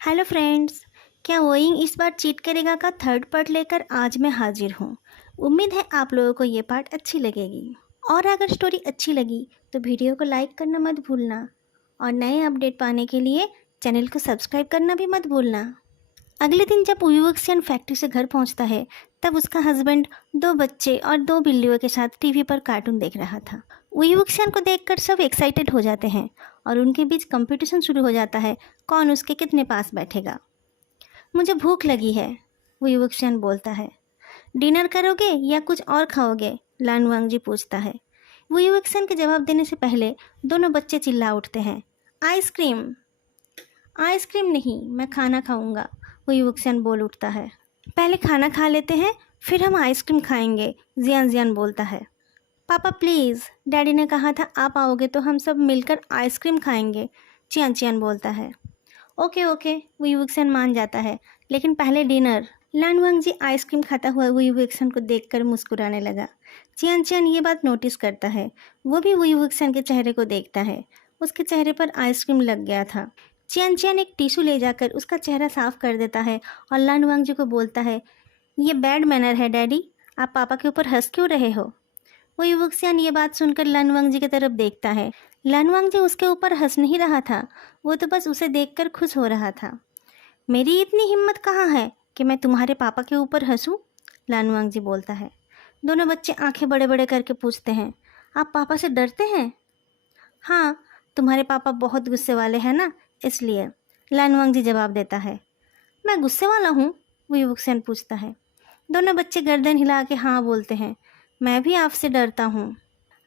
Hello friends. क्या wooing इस बार cheat करेगा का थर्ड पार्ट लेकर आज मैं हाजिर हूँ। उम्मीद है आप लोगों को ये पार्ट अच्छी लगेगी और अगर स्टोरी अच्छी लगी तो वीडियो को लाइक करना मत भूलना और नए अपडेट पाने के लिए चैनल को सब्सक्राइब करना भी मत भूलना। अगले दिन जब वुईवुक्सियन फैक्ट्री से घर पहुंचता है तब उसका हस्बैंड दो बच्चे और दो बिल्लियों के साथ टीवी पर कार्टून देख रहा था। वुईवुक्सियन को देखकर सब एक्साइटेड हो जाते हैं और उनके बीच कंपटीशन शुरू हो जाता है, कौन उसके कितने पास बैठेगा। मुझे भूख लगी है, वुईवुक्सियन बोलता है। डिनर करोगे या कुछ और खाओगे, लानवांगजी पूछता है। वुईवुक्सियन के जवाब देने से पहले दोनों बच्चे चिल्ला उठते हैं, आइसक्रीम। आइसक्रीम नहीं, मैं खाना खाऊंगा, वुईवुक्सियन बोल उठता है। पहले खाना खा लेते हैं फिर हम आइसक्रीम खाएंगे, जियान जियान बोलता है। पापा प्लीज़, डैडी ने कहा था आप आओगे तो हम सब मिलकर आइसक्रीम खाएंगे, चियान चियान बोलता है। ओके ओके, वुईवुक्सियन मान जाता है, लेकिन पहले डिनर। लानवांगजी आइसक्रीम खाता हुआ वुईवुक्सियन को देखकर मुस्कुराने लगा। चियान चियान ये बात नोटिस करता है, वो भी वुईवुक्सियन के चेहरे को देखता है। उसके चेहरे पर आइसक्रीम लग गया था। चियान चियान एक टिश्यू ले जाकर उसका चेहरा साफ कर देता है और लानवांगजी को बोलता है, ये बैड मैनर है डैडी, आप पापा के ऊपर हंस क्यों रहे हो। वुईवुक्सियन ये बात सुनकर लानवांगजी की तरफ देखता है। लानवांगजी उसके ऊपर हंस नहीं रहा था, वो तो बस उसे देखकर खुश हो रहा था। मेरी इतनी हिम्मत कहाँ है कि मैं तुम्हारे पापा के ऊपर हंसूं, लानवांगजी बोलता है। दोनों बच्चे आंखें बड़े बड़े करके पूछते हैं, आप पापा से डरते हैं। हाँ, तुम्हारे पापा बहुत गुस्से वाले हैं ना, इसलिए, लानवांगजी जवाब देता है। मैं गुस्से वाला हूँ, वुईवुक्सियन पूछता है। दोनों बच्चे गर्दन हिला के हाँ बोलते हैं। मैं भी आपसे डरता हूँ।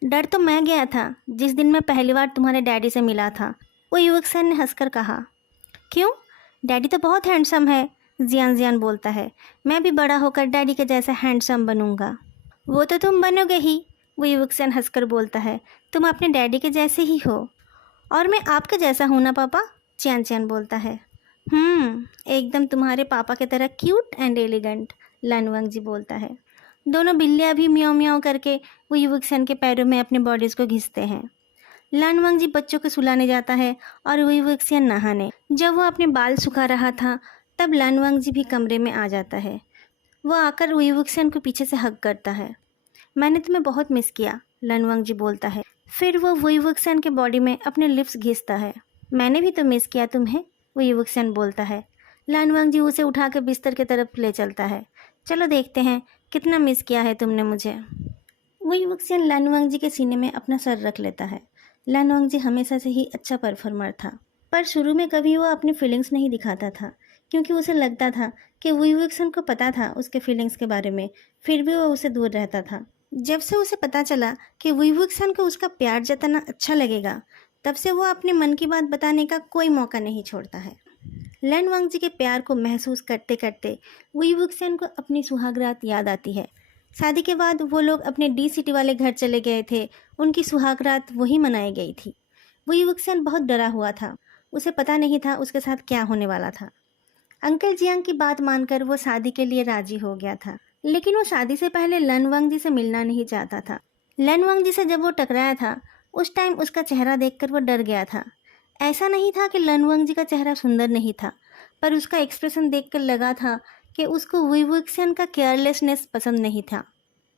डर तो मैं गया था जिस दिन मैं पहली बार तुम्हारे डैडी से मिला था, वुईवुक्सियन ने हंसकर कहा। क्यों, डैडी तो बहुत हैंडसम है, जियान जियान बोलता है। मैं भी बड़ा होकर डैडी के जैसा हैंडसम बनूंगा। वो तो तुम बनोगे ही, वुईवुक्सियन हंसकर बोलता है। तुम अपने डैडी के जैसे ही हो। और मैं आपके जैसा हूँ ना पापा, चियान चियान बोलता है। एकदम तुम्हारे पापा की तरह क्यूट एंड एलिगेंट, लानवांगजी बोलता है। दोनों बिल्लियाँ भी म्याऊं म्याऊं करके वुईवुक्सियन के पैरों में अपने बॉडीज़ को घिसते हैं। लानवांगजी बच्चों को सुलाने जाता है और वुईवुक्सियन नहाने। जब वो अपने बाल सुखा रहा था तब लानवांगजी भी कमरे में आ जाता है। वो आकर वुईवुक्सियन को पीछे से हग करता है। मैंने तुम्हें बहुत मिस किया, लानवांगजी बोलता है। फिर वो वुईवुक्सियन के बॉडी में अपने लिप्स घिसता है। मैंने भी तो मिस किया तुम्हें, वुईवुक्सियन बोलता है। लानवांगजी उसे उठा के बिस्तर की तरफ ले चलता है। चलो देखते हैं कितना मिस किया है तुमने मुझे। वुईवुक्सियन लानवांगजी के सीने में अपना सर रख लेता है। लानवांगजी हमेशा से ही अच्छा परफॉर्मर था, पर शुरू में कभी वो अपनी फीलिंग्स नहीं दिखाता था क्योंकि उसे लगता था कि वुईवुक्सियन को पता था उसके फीलिंग्स के बारे में, फिर भी वो उसे दूर रहता था। जब से उसे पता चला कि वुईवुक्सियन को उसका प्यार जताना अच्छा लगेगा, तब से वो अपने मन की बात बताने का कोई मौका नहीं छोड़ता है। लानवांगजी के प्यार को महसूस करते करते वुईवुक्सियन को अपनी सुहागरात याद आती है। शादी के बाद वो लोग अपने डी सिटी वाले घर चले गए थे, उनकी सुहागरात वही मनाई गई थी। वुईवुक्सियन बहुत डरा हुआ था, उसे पता नहीं था उसके साथ क्या होने वाला था। अंकल जियांग की बात मानकर वो शादी के लिए राजी हो गया था, लेकिन वो शादी से पहले लानवांगजी से मिलना नहीं चाहता था। लानवांगजी से जब वो टकराया था उस टाइम उसका चेहरा देखकर वो डर गया था। ऐसा नहीं था कि लानवांगजी का चेहरा सुंदर नहीं था, पर उसका एक्सप्रेशन देखकर लगा था कि उसको वुईवुक्सियन का केयरलेसनेस पसंद नहीं था।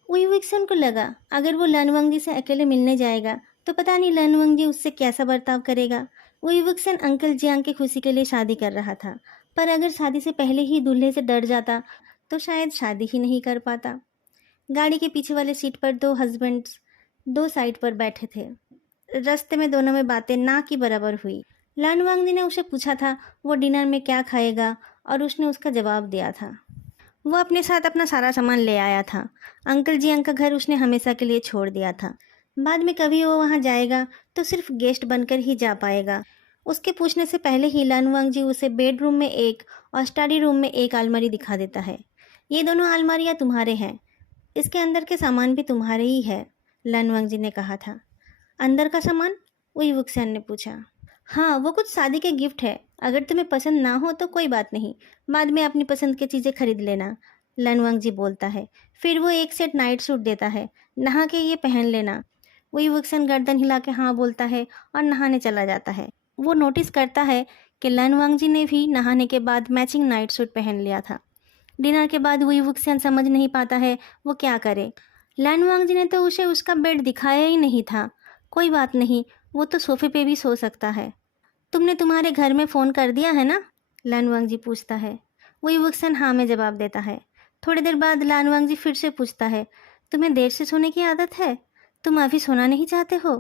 वुईवुक्सियन को लगा अगर वो लानवांगजी से अकेले मिलने जाएगा तो पता नहीं लानवांगजी उससे कैसा बर्ताव करेगा। वुईवुक्सियन अंकल जियांग की खुशी के लिए शादी कर रहा था, पर अगर शादी से पहले ही दूल्हे से डर जाता तो शायद शादी ही नहीं कर पाता। गाड़ी के पीछे वाले सीट पर दो हस्बैंड्स दो साइड पर बैठे थे। रास्ते में दोनों में बातें ना की बराबर हुई। लानवांगजी ने उसे पूछा था वो डिनर में क्या खाएगा और उसने उसका जवाब दिया था। वो अपने साथ अपना सारा सामान ले आया था। अंकल जियांग का घर उसने हमेशा के लिए छोड़ दिया था। बाद में कभी वो वहाँ जाएगा तो सिर्फ गेस्ट बनकर ही जा पाएगा। उसके पूछने से पहले ही लानवांगजी उसे बेडरूम में एक और स्टडी रूम में एक अलमारी दिखा देता है। ये दोनों अलमारियाँ तुम्हारे हैं, इसके अंदर के सामान भी तुम्हारे ही है, लानवांगजी ने कहा था। अंदर का सामान, वुईवुक्सियन ने पूछा। हाँ, वो कुछ शादी के गिफ्ट है, अगर तुम्हें पसंद ना हो तो कोई बात नहीं, बाद में अपनी पसंद की चीज़ें खरीद लेना, लानवांगजी बोलता है। फिर वो एक सेट नाइट सूट देता है, नहा के ये पहन लेना। वुईवुक्सियन गर्दन हिला के हाँ बोलता है और नहाने चला जाता है। वो नोटिस करता है कि लन वांगजी ने भी नहाने के बाद मैचिंग नाइट सूट पहन लिया था। डिनर के बाद वुई वुक्सियन समझ नहीं पाता है वो क्या करे। लन वांगजी ने तो उसे उसका बेड दिखाया ही नहीं था। कोई बात नहीं, वो तो सोफे पे भी सो सकता है। तुमने तुम्हारे घर में फ़ोन कर दिया है ना? लन वांगजी पूछता है। वुई वुक्सियन हाँ में जवाब देता है। थोड़ी देर बाद लन वांगजी फिर से पूछता है, तुम्हें देर से सोने की आदत है? तुम अभी सोना नहीं चाहते हो?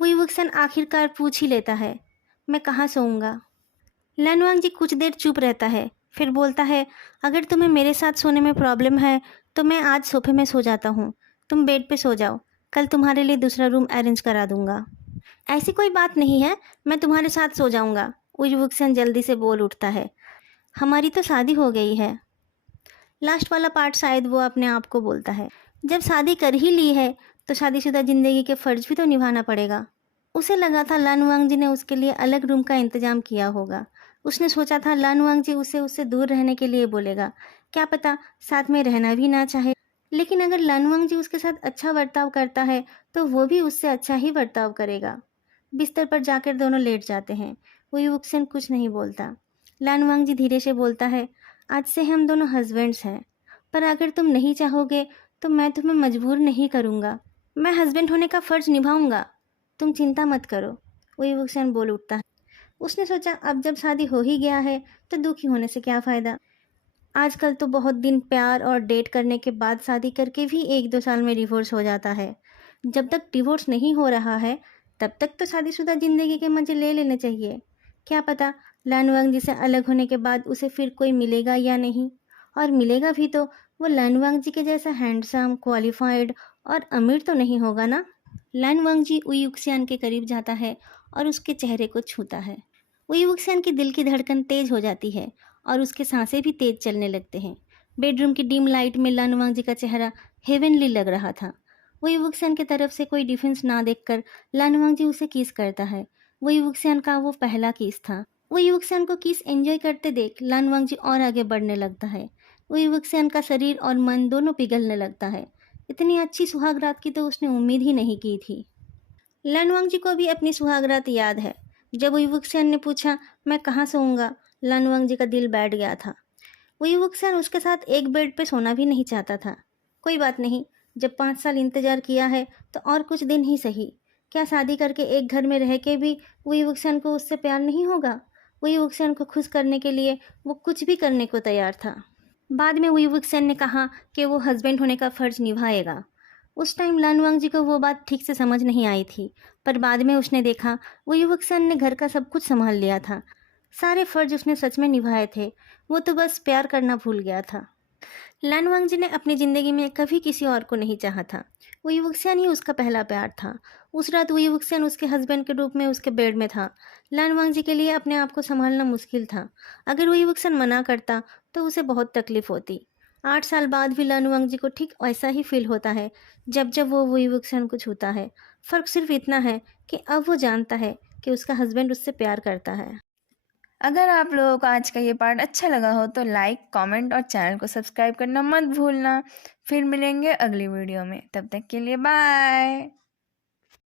वुई वुक्सियन आखिरकार पूछ ही लेता है, मैं कहाँ सोऊंगा? लन वांगजी कुछ देर चुप रहता है, फिर बोलता है, अगर तुम्हें मेरे साथ सोने में प्रॉब्लम है तो मैं आज सोफे में सो जाता हूँ। तुम बेड पे सो जाओ, कल तुम्हारे लिए दूसरा रूम अरेंज करा दूंगा। ऐसी कोई बात नहीं है, मैं तुम्हारे साथ सो जाऊंगा। वुई वुक्सियन जल्दी से बोल उठता है, हमारी तो शादी हो गई है। लास्ट वाला पार्ट शायद वो अपने आप को बोलता है। जब शादी कर ही ली है तो शादीशुदा ज़िंदगी के फ़र्ज भी तो निभाना पड़ेगा। उसे लगा था लन वांगजी ने उसके लिए अलग रूम का इंतजाम किया होगा। उसने सोचा था लन वांगजी उसे उससे दूर रहने के लिए बोलेगा। क्या पता साथ में रहना भी ना चाहे। लेकिन अगर लन वांगजी उसके साथ अच्छा बर्ताव करता है तो वो भी उससे अच्छा ही बर्ताव करेगा। बिस्तर पर जाकर दोनों लेट जाते हैं। वुई वुक्सियन कुछ नहीं बोलता। लन वांगजी धीरे से बोलता है, आज से हम दोनों हस्बैंड्स हैं, पर अगर तुम नहीं चाहोगे तो मैं तुम्हें मजबूर नहीं करूँगा। मैं हस्बैंड होने का फ़र्ज निभाऊंगा, तुम चिंता मत करो। वुई वुक्सियन बोल उठता है। उसने सोचा अब जब शादी हो ही गया है तो दुखी होने से क्या फ़ायदा। आजकल तो बहुत दिन प्यार और डेट करने के बाद शादी करके भी 1-2 साल में डिवोर्स हो जाता है। जब तक डिवोर्स नहीं हो रहा है तब तक तो शादीशुदा ज़िंदगी के मज़े ले लेने चाहिए। क्या पता लन वांगजी से अलग होने के बाद उसे फिर कोई मिलेगा या नहीं, और मिलेगा भी तो वो लन वांगजी के जैसा हैंडसम, क्वालिफाइड और अमीर तो नहीं होगा ना। लन वांगजी वुई वुक्सियन के करीब जाता है और उसके चेहरे को छूता है। वुई वुक्सियन की दिल की धड़कन तेज हो जाती है और उसके सांसें भी तेज चलने लगते हैं। बेडरूम की डिम लाइट में लन वांगजी का चेहरा हेवनली लग रहा था। वुई वुक्सियन की तरफ से कोई डिफेंस ना देखकर लन वांगजी उसे किस करता है। वुई वुक्सियन का वो पहला किस था। वुई वुक्सियन को किस एंजॉय करते देख लन वांगजी और आगे बढ़ने लगता है। वुई वुक्सियन का शरीर और मन दोनों पिघलने लगता है। इतनी अच्छी सुहाग रात की तो उसने उम्मीद ही नहीं की थी। लन वांगजी को भी अपनी सुहाग रात याद है। जब वुई वुक्सियन ने पूछा, मैं कहाँ सोऊंगा, लन वांगजी का दिल बैठ गया था। वुई वुक्सियन उसके साथ एक बेड पे सोना भी नहीं चाहता था। कोई बात नहीं, जब 5 साल इंतजार किया है तो और कुछ दिन ही सही। क्या शादी करके एक घर में रह के भी वुई वुक्सियन को उससे प्यार नहीं होगा? वुई वुक्सियन को खुश करने के लिए वो कुछ भी करने को तैयार था। बाद में वुई वुक्सियन ने कहा कि वो हस्बैंड होने का फ़र्ज निभाएगा। उस टाइम लन वांगजी को वो बात ठीक से समझ नहीं आई थी, पर बाद में उसने देखा वुई वुक्सियन ने घर का सब कुछ संभाल लिया था। सारे फ़र्ज उसने सच में निभाए थे, वो तो बस प्यार करना भूल गया था। लन वांगजी ने अपनी ज़िंदगी में कभी किसी और को नहीं चाहा था। वुई वुक्सियन ही उसका पहला प्यार था। उस रात वुई वुक्सियन उसके हस्बैंड के रूप में उसके बेड में था। लन वांगजी के लिए अपने आप को संभालना मुश्किल था। अगर वुई वुक्सियन मना करता तो उसे बहुत तकलीफ होती। 8 साल बाद भी लन वांगजी को ठीक ऐसा ही फील होता है जब जब वो वुई वुक्सियन को छूता है। फ़र्क सिर्फ इतना है कि अब वो जानता है कि उसका हस्बैंड उससे प्यार करता है। अगर आप लोगों को आज का ये पार्ट अच्छा लगा हो तो लाइक, कमेंट और चैनल को सब्सक्राइब करना मत भूलना। फिर मिलेंगे अगली वीडियो में, तब तक के लिए बाय।